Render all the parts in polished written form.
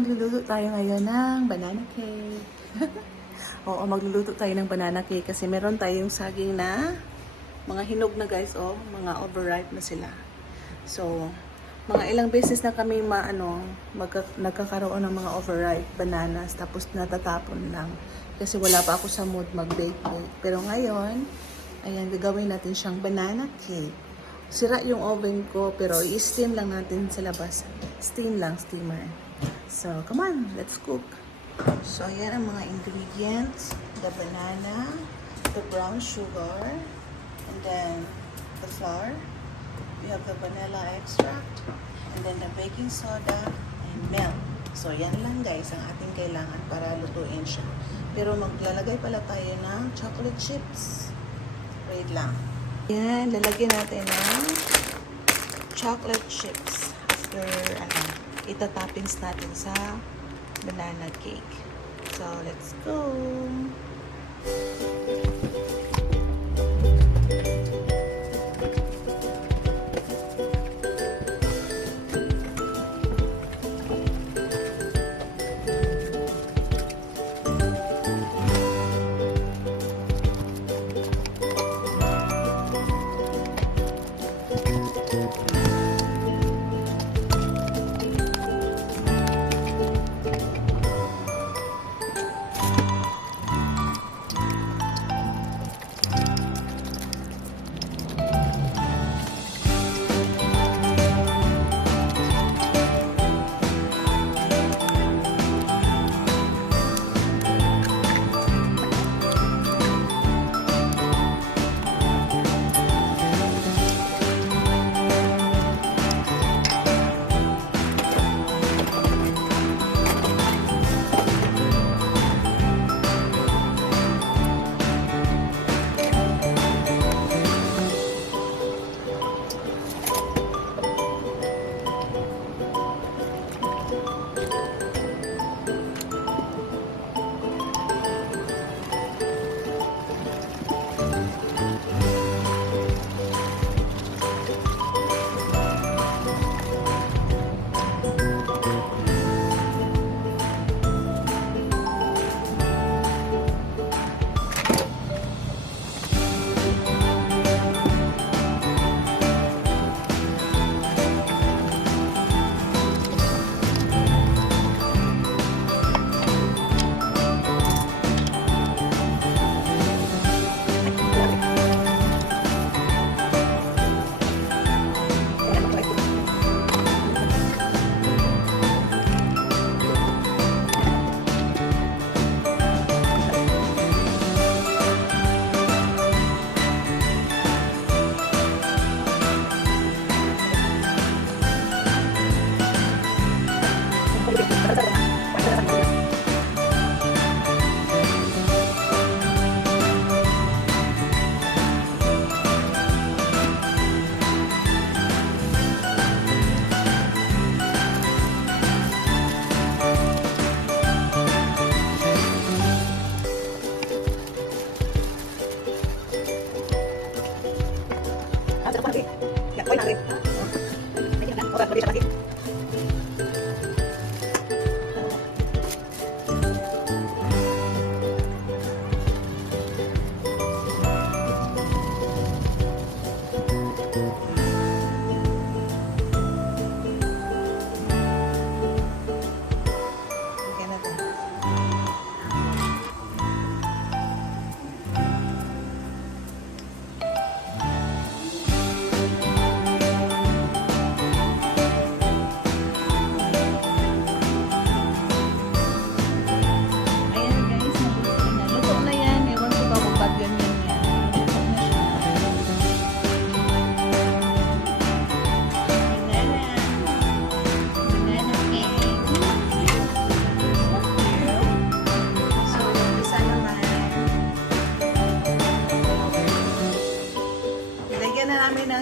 magluluto tayo ngayon ng banana cake. Oo, magluluto tayo ng banana cake kasi meron tayong saging na mga hinog na guys, oh, mga overripe na sila. So, mga ilang beses na kami nagkakaroon ng mga overripe bananas tapos natatapon lang kasi wala pa ako sa mood mag-bake cake. Pero ngayon, ayan, gagawin natin siyang banana cake. Sira yung oven ko pero i-steam lang natin sa labas. Steam lang, steamer. So, come on, let's cook. So, ayan ang mga ingredients. The banana, the brown sugar, and then the flour. We have the vanilla extract, and then the baking soda, and milk. So, yan lang guys ang ating kailangan para lutuin siya. Pero maglalagay pala tayo ng chocolate chips. Wait lang. Yan, lalagyan natin ng chocolate chips after, itatoppings natin sa banana cake. So, let's go!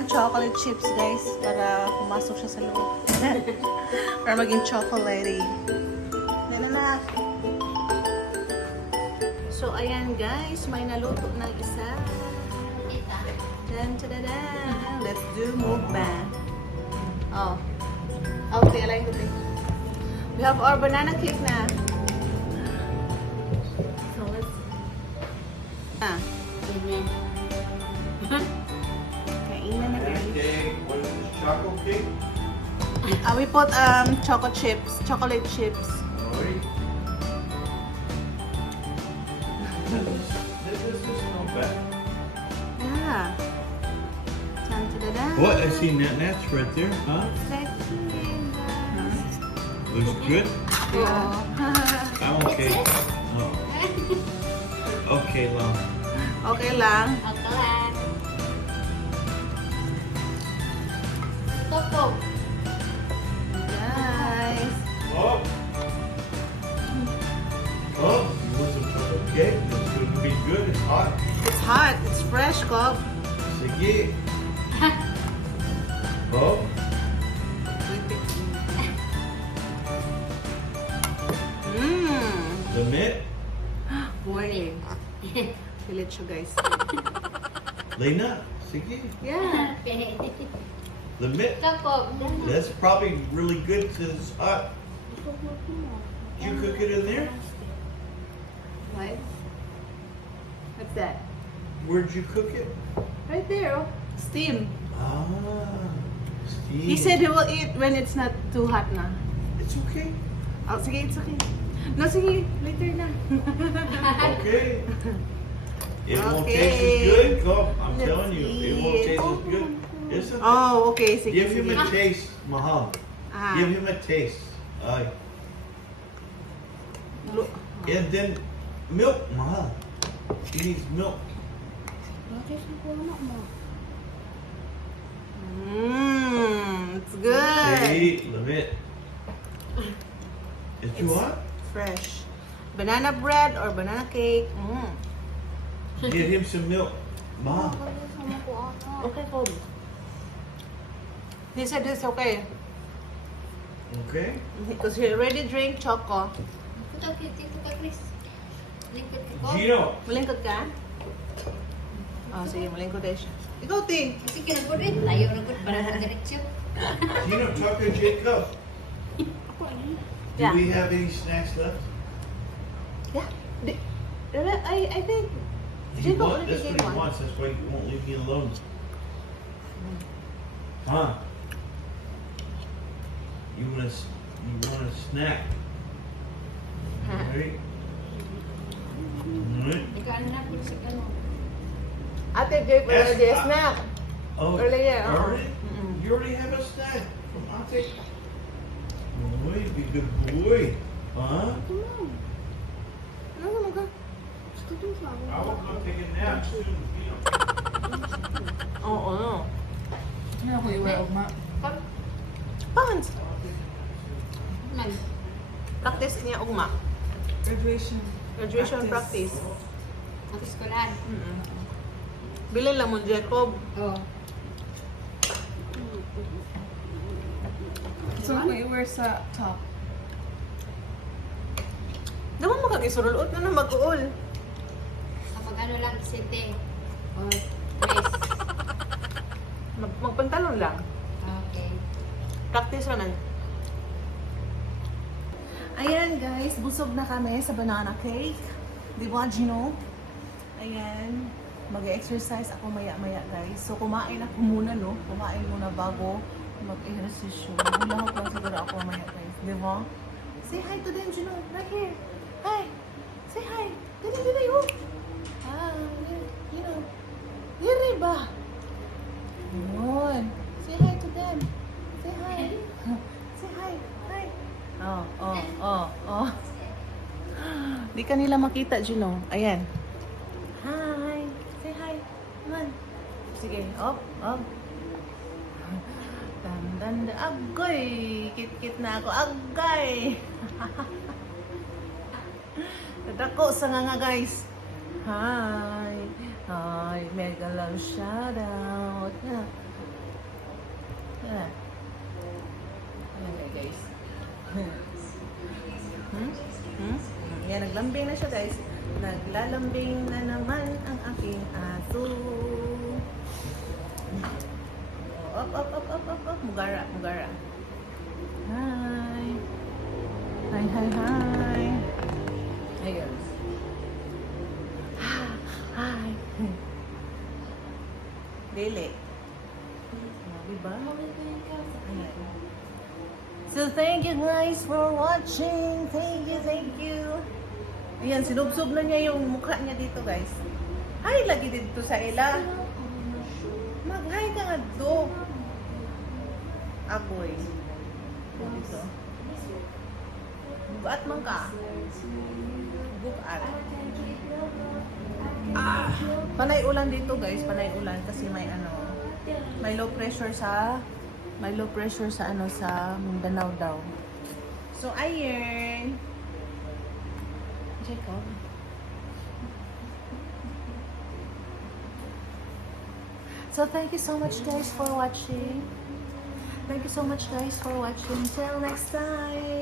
Chocolate chips guys para pumasok siya sa loob. Para maging chocolatey. Na. So ayan guys, may naluto ng isa. Dan. Let's do mukbang. Oh. Okay, alay ko din. We have our banana cake na. So let's... Kainan na guys. Cake. What is this? Chocolate cake? We put chocolate chips. Alright. This is not bad. Yeah. Dun-dun-dun-dun. What? I see gnats right there, huh? Looks good. Yeah. I'm okay. Oh. Okay, long. Okay lang. Okay lang. Stop. Guys. Oh. Oh, you want some chocolate cake? It's going to be good. It's hot. It's hot. It's fresh, Cob. Sige. Oh. Mmm. Lamit. Morning. Pilit siya, guys. Lena. Sige. Yeah. Lamit. Stop. That's probably really good because it's hot. Did you cook it in there? What? What's that? Where'd you cook it? Right there, oh. Steam. Ah, Steve. He said he will eat when it's not too hot na. It's okay. Oh, sige, it's okay. No, sige, later na. Okay. It won't Okay. taste as good. Go. I'm Let's telling you, it won't eat. taste as good. It's okay. Oh, okay, sige, Give him sige. a taste, Mahal. Ah. Give him a taste. Look. And then milk, Mahal. He needs milk. It's good. Hey, Lamit. It's too hot? Fresh. Banana bread or banana cake. Get him some milk. Mom. Okay, Kobe. He said it's okay. Okay? Because he already drank choco. Gino. Malingkod ka? Oh, sige, malingkod tayo siya. Ikaw, Ting. Kasi kinagod rin. Layo na gud para sa direksyon. Gino, talk to Jacob. Do Yeah. we have any snacks left? Yeah. I think He Jacob wants, already that's gave what he one. wants. That's why he won't leave me alone. Huh? You want a snack? Alright? Alright? Ikaw na po sa kano. Ate gave already a Yes, snack. Oh, Earlier, already? Mm-mm. You already have a snack from Auntie? Boy, be good boy. Huh? Ano naman ka? I will go take a nap soon. You know. Oo, ano? Ano ko iwa ugma? Pants. Man. Practice niya ugma. Graduation. Graduation practice. Ang eskwelahan. Bilin lang mo, Jacob. Oh. So, ano i-wear sa top? Naman mo kag-isurulot na mag-uol. Kapag ano lang, sete. Or dress. Magpantalon lang. Okay. Practice naman. Ayan guys, busog na kami sa banana cake. Di ba, Gino? Ayan. Mag-exercise ako maya-maya guys. So kumain ako muna, no? Kumain muna bago mag-ehersisyo. Hulahok lang siguro ako maya guys. Di ba? Say hi to them, Gino. Right here. Hi. Say hi. Dali, oh. Gino. Dili ba? Yun. Say hi to them. Say hi. Say hi. Hi. Oh. Di ka nila makita, Gino. Ayan. Hi. Say hi. Come on. Sige. Up. Dan. Agoy. Kit-kit na ako. Agay. Nadako sa nga guys. Hi. Mega love shoutout. Ayan guys. Yan, naglambing na siya guys. Naglalambing na naman ang aking aso. Up. Mugara. Hi. Hi, hi, hi. Ayun. Hi. Dili. Diba? Ayan. So, thank you guys for watching. Thank you, thank you. Ayan, sinubsob na niya yung mukha niya dito, guys. Hi, lagi dito sa ila. Mag-hi ka nga do. Agoy. Dito. Bugat man ka. Bugat. Panay ulan dito, guys. Panay ulan kasi may low pressure sa sa Mindanao daw. So, ayun. Jacob. So, thank you so much guys for watching. Thank you so much guys for watching. Till next time.